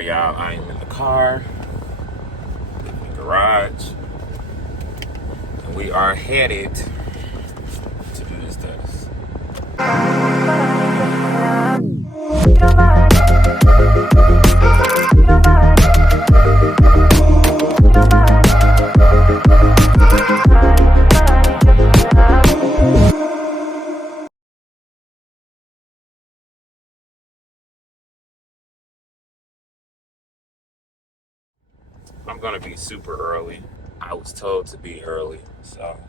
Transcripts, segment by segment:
Alright, y'all, I am in the car, in the garage, and we are headed to do this test. I'm gonna be super early. I was told to be early, so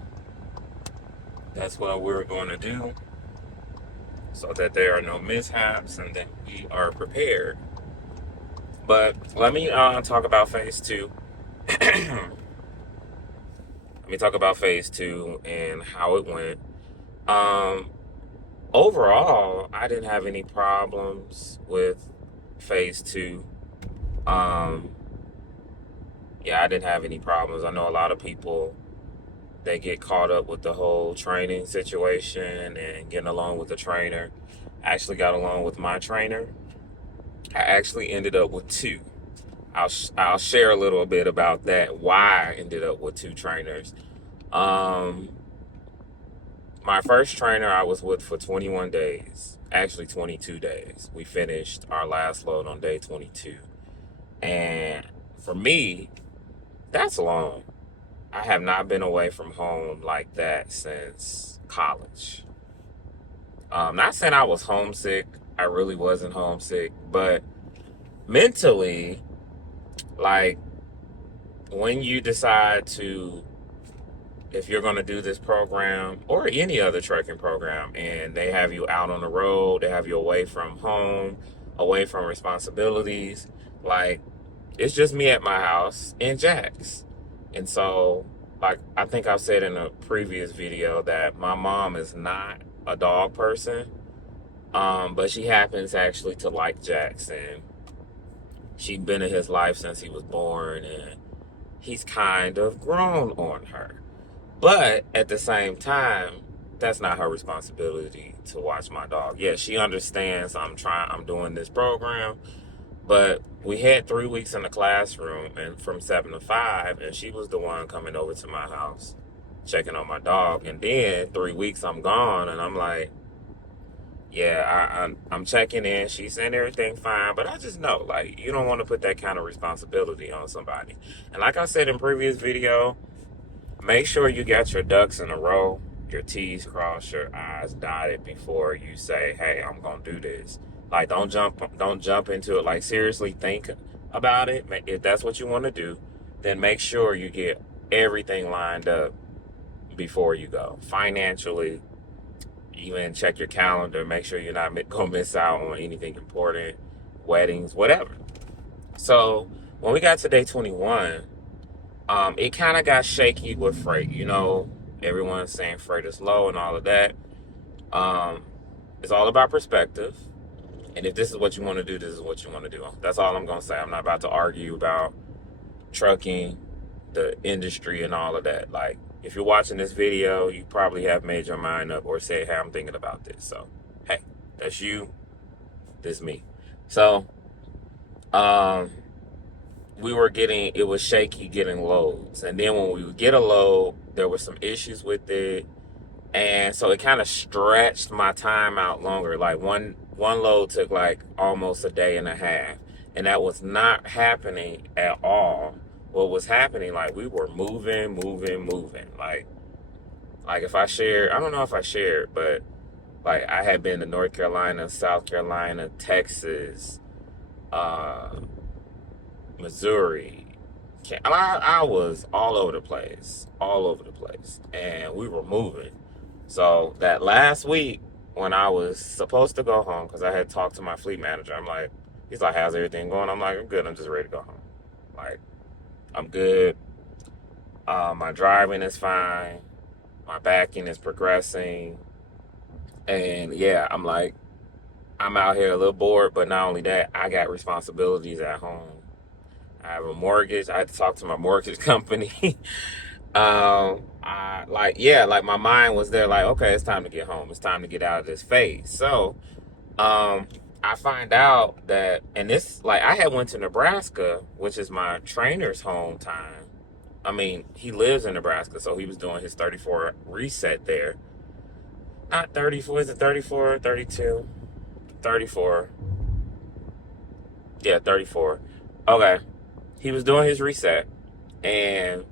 that's what we're going to do so that there are no mishaps and that we are prepared. But let me talk about phase two. Let me talk about phase two and how it went. Overall, I didn't have any problems with phase two. Yeah, I didn't have any problems. I know a lot of people, they get caught up with the whole training situation and getting along with the trainer. I actually got along with my trainer. I actually ended up with two. I'll share a little bit about that, why I ended up with two trainers. My first trainer I was with for 21 days, actually 22 days. We finished our last load on day 22. And for me, that's long. I have not been away from home like that since college. Not saying I was homesick. I really wasn't homesick. But mentally, like, when you decide to, if you're going to do this program or any other trekking program and they have you out on the road, they have you away from home, away from responsibilities, like, it's just me at my house and Jax. And so, like, I think I've said in a previous video that my mom is not a dog person, but she happens actually to like Jax, and she'd been in his life since he was born, and he's kind of grown on her. But at the same time, that's not her responsibility to watch my dog. Yeah, she understands I'm doing this program, but we had 3 weeks in the classroom and from 7 to 5, and she was the one coming over to my house, checking on my dog. And then 3 weeks I'm gone, and I'm like, yeah, I'm checking in. She's saying everything fine, but I just know, like, you don't want to put that kind of responsibility on somebody. And like I said in previous video, make sure you got your ducks in a row, your T's crossed, your I's dotted before you say, hey, I'm gonna do this. Like, don't jump into it. Like, seriously think about it. If that's what you want to do, then make sure you get everything lined up before you go. Financially, even check your calendar. Make sure you're not gonna miss out on anything important, weddings, whatever. So when we got to day 21, it kind of got shaky with freight. You know, everyone's saying freight is low and all of that. It's all about perspective. And if this is what you want to do, this is what you want to do. That's all I'm going to say. I'm not about to argue about trucking, the industry, and all of that. Like, if you're watching this video, you probably have made your mind up or said, hey, I'm thinking about this. So, hey, that's you. This is me. So, it was shaky getting loads. And then when we would get a load, there were some issues with it. And so it kind of stretched my time out longer. Like, one load took like almost a day and a half. And that was not happening at all. What was happening, like, we were moving. Like if I shared, I don't know if I shared, but like I had been to North Carolina, South Carolina, Texas, Missouri. I was all over the place, and we were moving. So that last week when I was supposed to go home, because I had talked to my fleet manager, he's like, how's everything going? I'm like, I'm good. I'm just ready to go home. Like, I'm good. My driving is fine. My backing is progressing. And yeah, I'm like, I'm out here a little bored, but not only that, I got responsibilities at home. I have a mortgage. I had to talk to my mortgage company. My mind was there, like, okay, it's time to get home. It's time to get out of this phase. So, I find out that, and this, like, I had went to Nebraska, which is my trainer's hometown. I mean, he lives in Nebraska, so he was doing his 34 reset there. Not 34, is it 34, 32? 34. Yeah, 34. Okay. He was doing his reset, and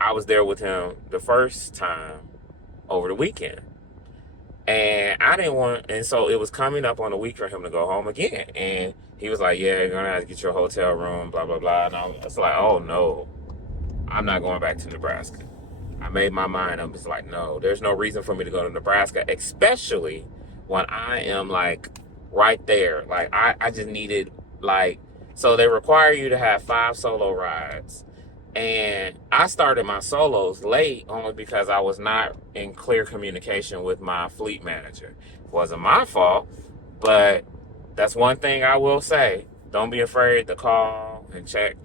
I was there with him the first time over the weekend. And I didn't want, and so it was coming up on the week for him to go home again. And he was like, yeah, you're going to have to get your hotel room, blah, blah, blah. And I was like, oh, no, I'm not going back to Nebraska. I made my mind up. It's like, no, there's no reason for me to go to Nebraska, especially when I am like right there. Like, I just needed, like, so they require you to have 5 solo rides. And I started my solos late only because I was not in clear communication with my fleet manager. It wasn't my fault, but that's one thing I will say. Don't be afraid to call and check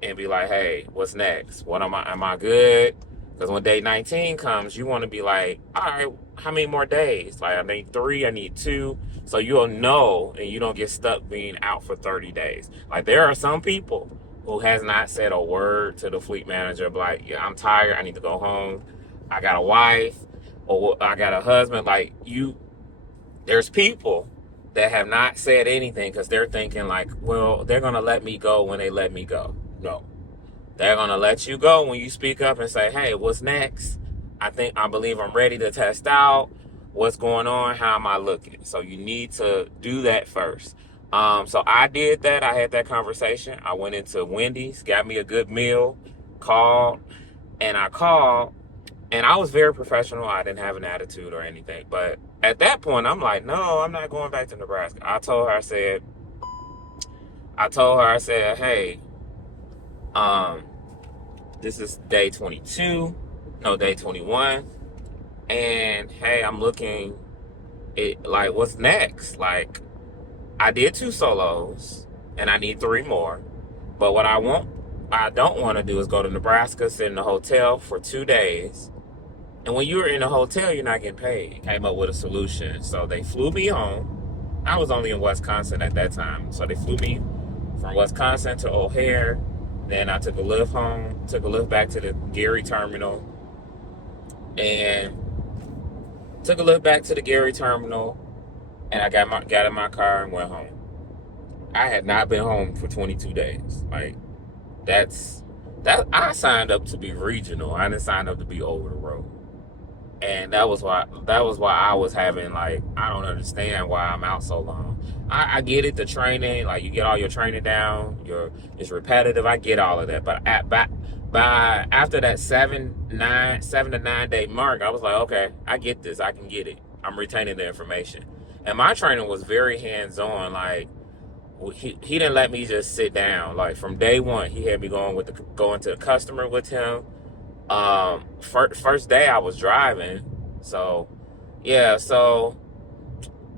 and be like, hey, what's next? Am I good? Because when day 19 comes, you want to be like, all right, how many more days? Like, I need 3, I need 2. So you'll know and you don't get stuck being out for 30 days. Like, there are some people who has not said a word to the fleet manager, like, yeah, I'm tired, I need to go home, I got a wife, or I got a husband. Like, there's people that have not said anything because they're thinking like, well, they're going to let me go when they let me go. No. They're going to let you go when you speak up and say, hey, what's next? I believe I'm ready to test out. What's going on? How am I looking? So you need to do that first. So I did that. I had that conversation. I went into Wendy's, got me a good meal, called, and I was very professional. I didn't have an attitude or anything. But at that point, I'm like, no, I'm not going back to Nebraska. I told her, I said, hey, this is day 22, no, day 21. And hey, I'm looking like, what's next? Like, I did 2 solos and I need 3 more. But what I don't want to do is go to Nebraska, sit in the hotel for 2 days. And when you're in a hotel, you're not getting paid. Came up with a solution. So they flew me home. I was only in Wisconsin at that time. So they flew me from Wisconsin to O'Hare. Then I took a lift home, took a lift back to the Gary terminal. And I got in my car and went home. I had not been home for 22 days. Like, that I signed up to be regional. I didn't sign up to be over the road. And that was why I was having, like, I don't understand why I'm out so long. I get it, the training, like, you get all your training down, it's repetitive. I get all of that. But by after that 7 to 9 day mark, I was like, okay, I get this. I can get it. I'm retaining the information. And my training was very hands-on. Like, he didn't let me just sit down. Like, from day one, he had me going to the customer with him. First day I was driving. So, yeah. So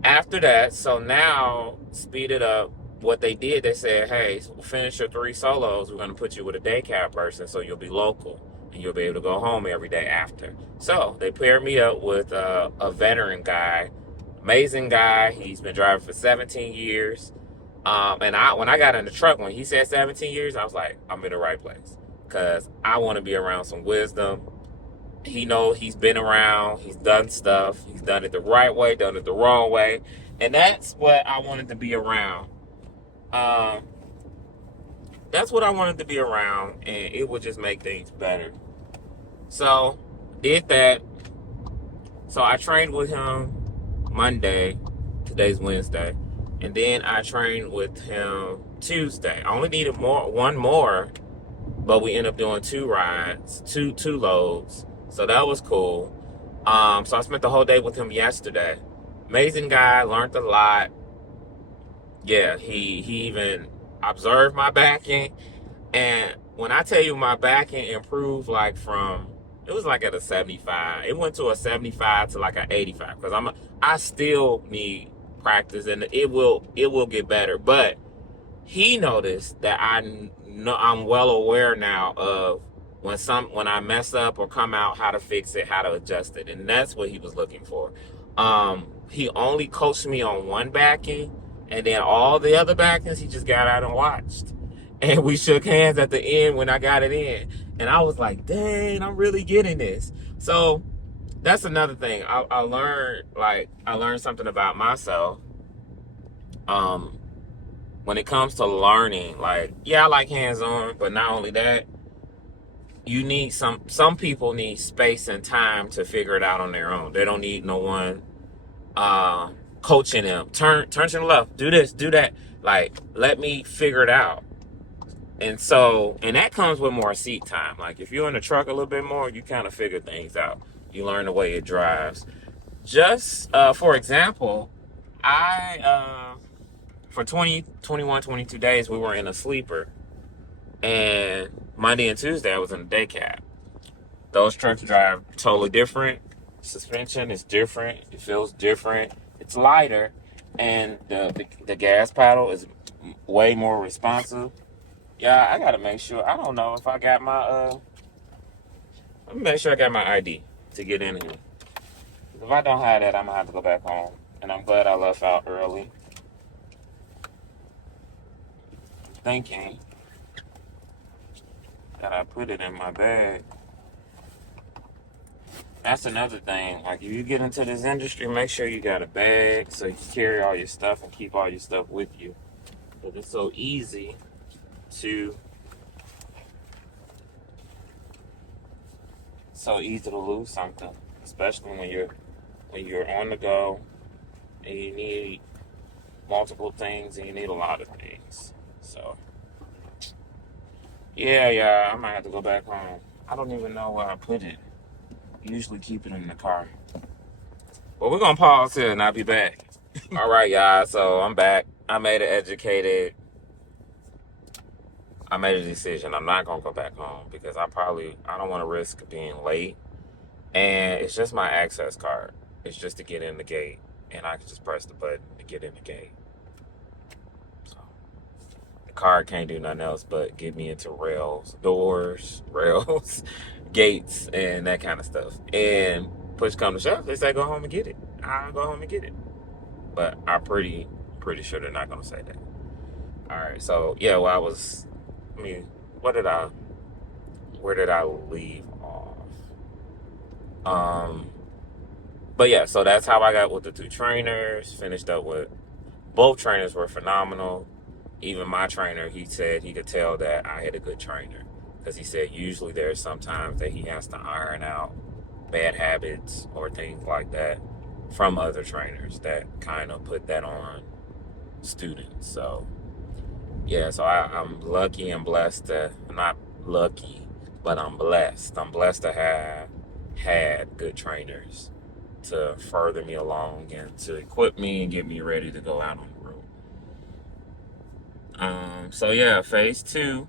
after that, so now speed it up. What they did, they said, hey, finish your 3 solos. We're going to put you with a day cab person so you'll be local and you'll be able to go home every day after. So they paired me up with a veteran guy, amazing guy. He's been driving for 17 years. And when I got in the truck, when he said 17 years, I was like, I'm in the right place because I want to be around some wisdom. He knows he's been around, he's done stuff, he's done it the right way, done it the wrong way. And that's what I wanted to be around. That's what I wanted to be around, and it would just make things better. So, did that. So I trained with him Monday. Today's Wednesday. And then I trained with him Tuesday. I only needed one more, but we ended up doing 2 rides, two loads. So that was cool. So I spent the whole day with him yesterday. Amazing guy, learned a lot. Yeah, he even observed my backing. And when I tell you my backing improved, like, it was like at a 75. It went to a 75 to like an 85 because I still need practice and it will get better. But he noticed that I'm well aware now of when I mess up or come out, how to fix it, how to adjust it, and that's what he was looking for. He only coached me on one backing, And then all the other backings, he just got out and watched. And we shook hands at the end when I got it in. And I was like, dang, I'm really getting this. So that's another thing. I learned something about myself. When it comes to learning, like, yeah, I like hands-on, but not only that, you need some people need space and time to figure it out on their own. They don't need no one coaching them. Turn to the left, do this, do that. Like, let me figure it out. And that comes with more seat time. Like, if you're in the truck a little bit more, you kind of figure things out. You learn the way it drives. Just for example, for 20, 21, 22 days, we were in a sleeper. And Monday and Tuesday, I was in a day cab. Those trucks drive totally different. Suspension is different. It feels different. It's lighter. And the gas pedal is way more responsive. Yeah, I gotta make sure. I don't know if I got my let me make sure I got my ID to get in here. If I don't have that, I'm gonna have to go back home. And I'm glad I left out early. I'm thinking that I put it in my bag. That's another thing. Like, if you get into this industry, make sure you got a bag so you can carry all your stuff and keep all your stuff with you. But it's so easy to lose something, especially when you're on the go and you need multiple things and you need a lot of things. So yeah, I might have to go back home. I don't even know where I put it. Usually keep it in the car. Well, we're gonna pause here and I'll be back. All right, y'all. So I'm back. I made a decision. I'm not gonna go back home because I don't want to risk being late. And it's just my access card. It's just to get in the gate, and I can just press the button to get in the gate. So the card can't do nothing else but get me into doors, gates, and that kind of stuff. And push come to shove, they say go home and get it. I'll go home and get it. But I'm pretty sure they're not gonna say that. All right, so yeah, where did I leave off? But yeah, so that's how I got with the two trainers. Finished up with both trainers were phenomenal. Even my trainer, he said he could tell that I had a good trainer because he said usually there's sometimes that he has to iron out bad habits or things like that from other trainers that kind of put that on students. So yeah, so I'm lucky and blessed to, not lucky, but I'm blessed. I'm blessed to have had good trainers to further me along and to equip me and get me ready to go out on the road. So yeah, phase 2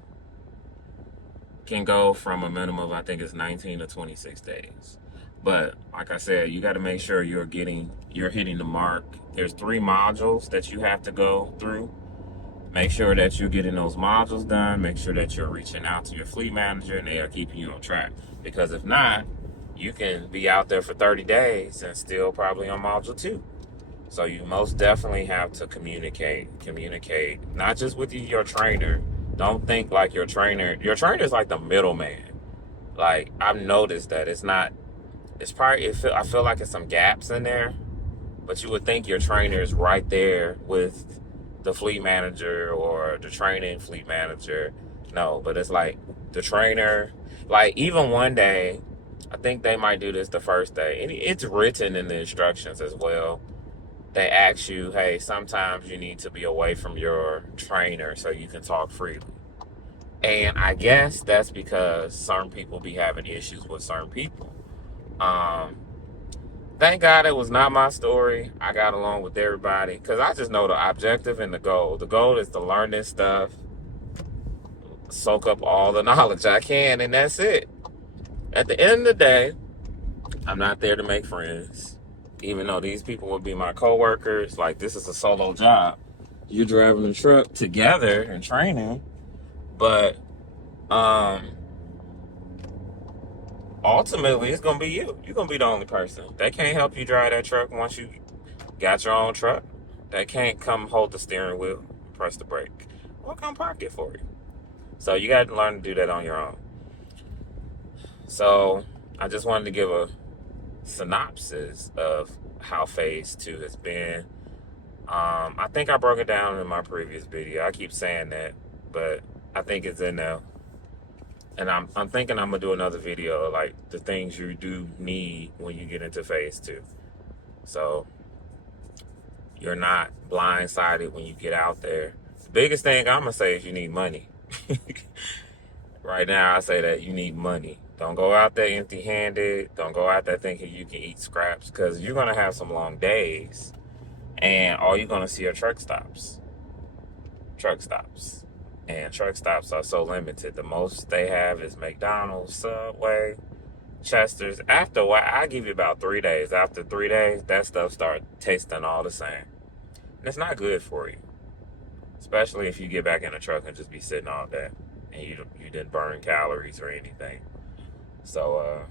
can go from a minimum of, I think it's 19 to 26 days. But like I said, you got to make sure you're hitting the mark. There's 3 modules that you have to go through. Make sure that you're getting those modules done. Make sure that you're reaching out to your fleet manager and they are keeping you on track. Because if not, you can be out there for 30 days and still probably on module 2. So you most definitely have to communicate, not just with your trainer. Don't think like your trainer is like the middleman. Like, I've noticed that I feel like it's some gaps in there, but you would think your trainer is right there with the fleet manager or the training fleet manager. No, but it's like the trainer, like even one day, I think they might do this the first day, and it's written in the instructions as well. They ask you, hey, sometimes you need to be away from your trainer so you can talk freely. And I guess that's because certain people be having issues with certain people. Thank God it was not my story. I got along with everybody because I just know the objective and the goal. The goal is to learn this stuff, soak up all the knowledge I can, and that's it. At the end of the day, I'm not there to make friends. Even though these people would be my coworkers, like, this is a solo job. You're driving the truck together and training, but ultimately it's gonna be you. You're gonna be the only person. They can't help you drive that truck once you got your own truck. that can't come hold the steering wheel, press the brake, or come park it for you. So you got to learn to do that on your own. So I just wanted to give a synopsis of how phase 2 has been. I think I broke it down in my previous video. I keep saying that, but I think it's in there. And I'm thinking I'm gonna do another video of, like, the things you do need when you get into phase 2. So you're not blindsided when you get out there. The biggest thing I'm gonna say is you need money. Right now, I say that you need money. Don't go out there empty-handed. Don't go out there thinking you can eat scraps, because you're gonna have some long days, and all you're gonna see are truck stops. Truck stops. And truck stops are so limited. The most they have is McDonald's, Subway, Chester's. After a while, I give you about 3 days. After 3 days, that stuff starts tasting all the same. And it's not good for you. Especially if you get back in the truck and just be sitting all day and you didn't burn calories or anything. So,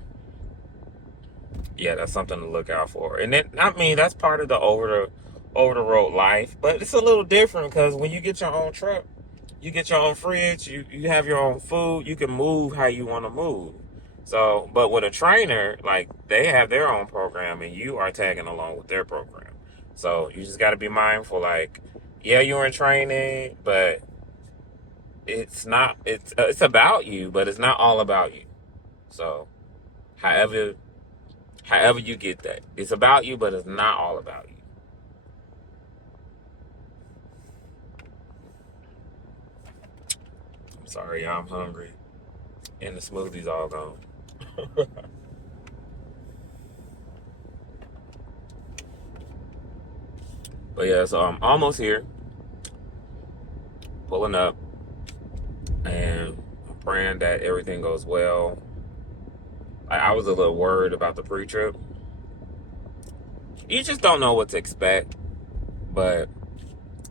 yeah, that's something to look out for. And then, I mean, that's part of the over the road life. But it's a little different, because when you get your own truck, you get your own fridge, you have your own food, you can move how you want to move. So, but with a trainer, like, they have their own program and you are tagging along with their program. So you just got to be mindful, like, yeah, you're in training, but it's about you, but it's not all about you. So however you get that, it's about you, but it's not all about you. I'm sorry, I'm hungry, and the smoothie's all gone. But yeah, so I'm almost here, pulling up, and I'm praying that everything goes well. I was a little worried about the pre-trip. You just don't know what to expect. But,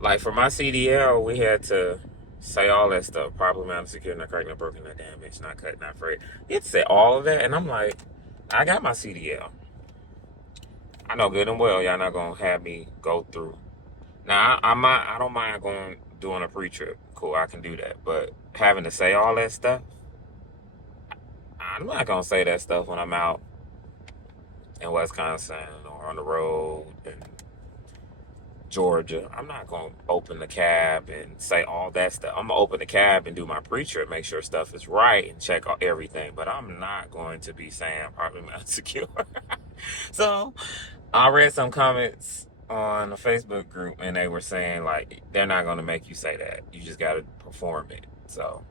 like, for my CDL, we had to say all that stuff. Properly mounted, secure, not cracked, not broken, not damaged, not cut, not frayed. You had to say all of that, and I'm like, I got my CDL. I know good and well y'all not gonna have me go through. Now, I don't mind doing a pre-trip. Cool, I can do that. But having to say all that stuff, I'm not gonna say that stuff when I'm out in Wisconsin or on the road in Georgia. I'm not gonna open the cab and say all that stuff. I'm gonna open the cab and do my pre-trip, make sure stuff is right, and check out everything. But I'm not going to be saying properly mounted secure. So I read some comments on a Facebook group, and they were saying, like, they're not going to make you say that. You just got to perform it. So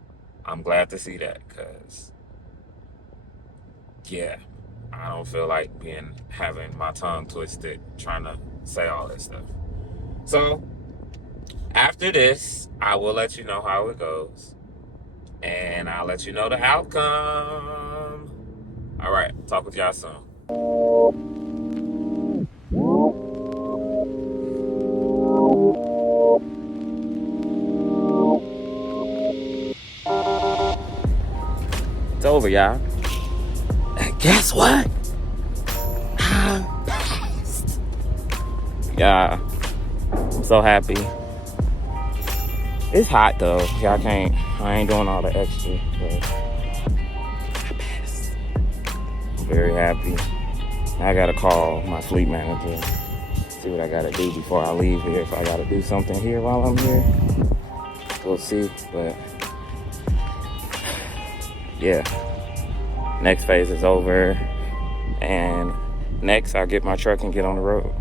I'm glad to see that, because, yeah, I don't feel like having my tongue twisted trying to say all that stuff. So after this, I will let you know how it goes, and I'll let you know the outcome. All right, talk with y'all soon. It's over, y'all. And guess what? I passed. Yeah, I'm so happy. It's hot though. I ain't doing all the extra, but I passed. I'm very happy. I gotta call my fleet manager, see what I gotta do before I leave here. If I gotta do something here while I'm here, we'll see. But yeah, next phase is over, and next I'll get my truck and get on the road.